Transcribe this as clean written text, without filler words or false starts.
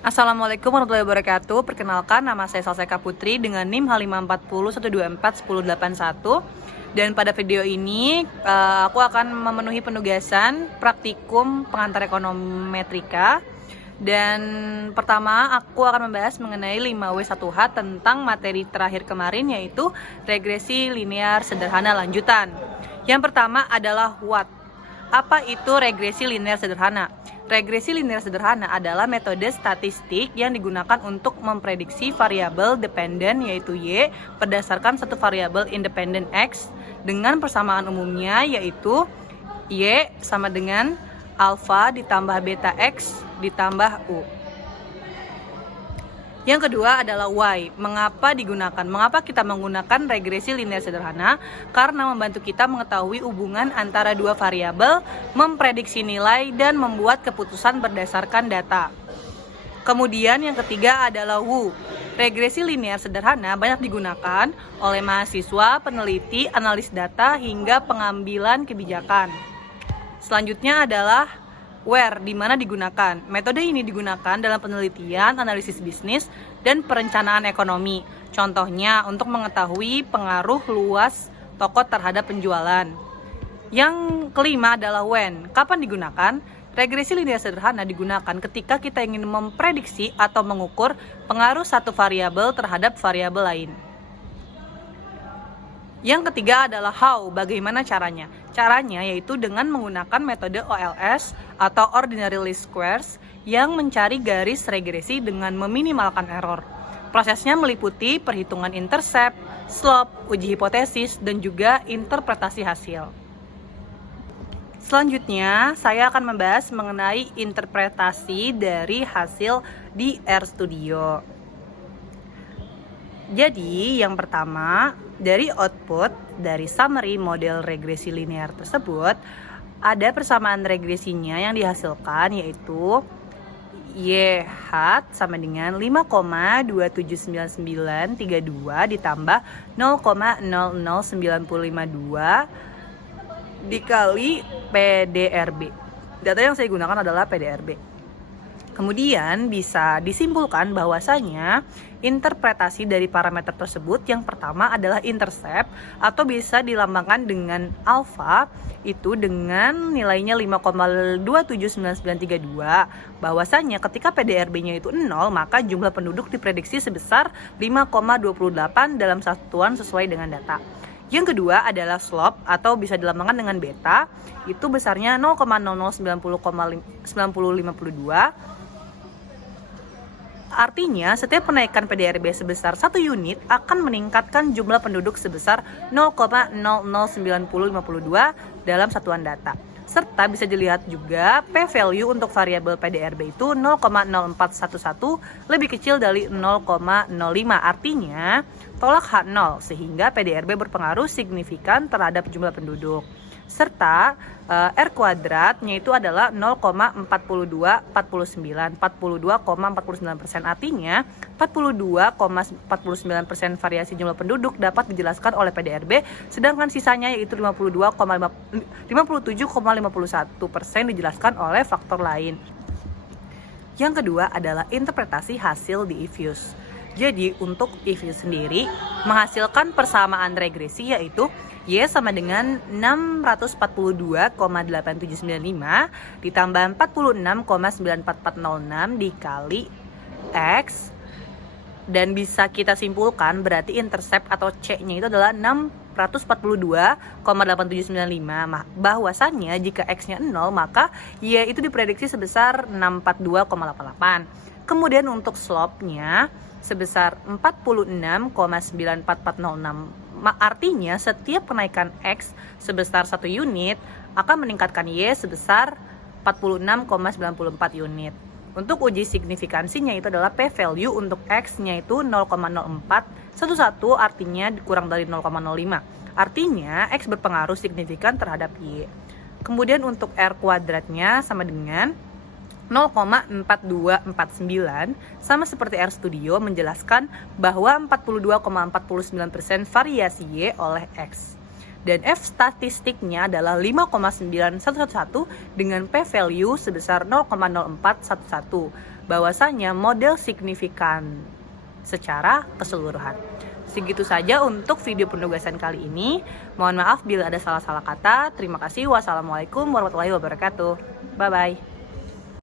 Assalamualaikum warahmatullahi wabarakatuh. Perkenalkan, nama saya Salseka Putri dengan NIM H540124181. Dan pada video ini aku akan memenuhi penugasan praktikum pengantar ekonometrika. Dan pertama aku akan membahas mengenai 5W1H tentang materi terakhir kemarin, yaitu regresi linear sederhana lanjutan. Yang pertama adalah what. Apa itu regresi linear sederhana? Regresi linear sederhana adalah metode statistik yang digunakan untuk memprediksi variabel dependen yaitu Y berdasarkan satu variabel independen X dengan persamaan umumnya yaitu Y sama dengan alfa ditambah beta X ditambah U. Yang kedua adalah why. Mengapa digunakan? Mengapa kita menggunakan regresi linear sederhana? Karena membantu kita mengetahui hubungan antara dua variabel, memprediksi nilai, dan membuat keputusan berdasarkan data. Kemudian yang ketiga adalah who. Regresi linear sederhana banyak digunakan oleh mahasiswa, peneliti, analis data, hingga pengambilan kebijakan. Selanjutnya adalah where, di mana digunakan. Metode ini digunakan dalam penelitian, analisis bisnis, dan perencanaan ekonomi. Contohnya untuk mengetahui pengaruh luas toko terhadap penjualan. Yang kelima adalah when. Kapan digunakan? Regresi linear sederhana digunakan ketika kita ingin memprediksi atau mengukur pengaruh satu variabel terhadap variabel lain. Yang ketiga adalah how, bagaimana caranya. Caranya yaitu dengan menggunakan metode OLS atau Ordinary Least Squares yang mencari garis regresi dengan meminimalkan error. Prosesnya meliputi perhitungan intercept, slope, uji hipotesis, dan juga interpretasi hasil. Selanjutnya, saya akan membahas mengenai interpretasi dari hasil di RStudio. Jadi, yang pertama, dari output dari summary model regresi linear tersebut, ada persamaan regresinya yang dihasilkan yaitu YH sama dengan 5,2799932 ditambah 0,00952 dikali PDRB. Data yang saya gunakan adalah PDRB. Kemudian bisa disimpulkan bahwasanya interpretasi dari parameter tersebut yang pertama adalah intercept atau bisa dilambangkan dengan alfa itu dengan nilainya 5,2799932. Bahwasanya ketika PDRB-nya itu 0 maka jumlah penduduk diprediksi sebesar 5,28 dalam satuan sesuai dengan data. Yang kedua adalah slope atau bisa dilambangkan dengan beta, itu besarnya 0,0090,9052. Artinya, setiap kenaikan PDRB sebesar 1 unit akan meningkatkan jumlah penduduk sebesar 0,009052 dalam satuan data. Serta bisa dilihat juga p-value untuk variabel PDRB itu 0,0411 lebih kecil dari 0,05. Artinya, tolak H0 sehingga PDRB berpengaruh signifikan terhadap jumlah penduduk. Serta R kuadratnya itu adalah 0,4249, 42,49%. Artinya 42,49% variasi jumlah penduduk dapat dijelaskan oleh PDRB, sedangkan sisanya yaitu 57,51% dijelaskan oleh faktor lain. Yang kedua adalah interpretasi hasil di Ifuse. Jadi untuk Ifuse sendiri menghasilkan persamaan regresi yaitu Y sama dengan 642,8795 ditambah 46,94406 dikali X, dan bisa kita simpulkan berarti intercept atau C-nya itu adalah 642,8795. Bahwasannya jika X-nya 0 maka Y itu diprediksi sebesar 642,88. Kemudian untuk slope-nya sebesar 46,94406. Artinya setiap kenaikan X sebesar 1 unit akan meningkatkan Y sebesar 46,94 unit. Untuk uji signifikansinya itu adalah p-value untuk X-nya itu 0,0411, artinya kurang dari 0,05. Artinya X berpengaruh signifikan terhadap Y. Kemudian untuk R kuadratnya sama dengan 0,4249, sama seperti RStudio menjelaskan bahwa 42,49% variasi Y oleh X. Dan F statistiknya adalah 5,9111 dengan p-value sebesar 0,0411. bahwasanya model signifikan secara keseluruhan. Segitu saja untuk video penugasan kali ini. Mohon maaf bila ada salah-salah kata. Terima kasih. Wassalamualaikum warahmatullahi wabarakatuh. Bye-bye.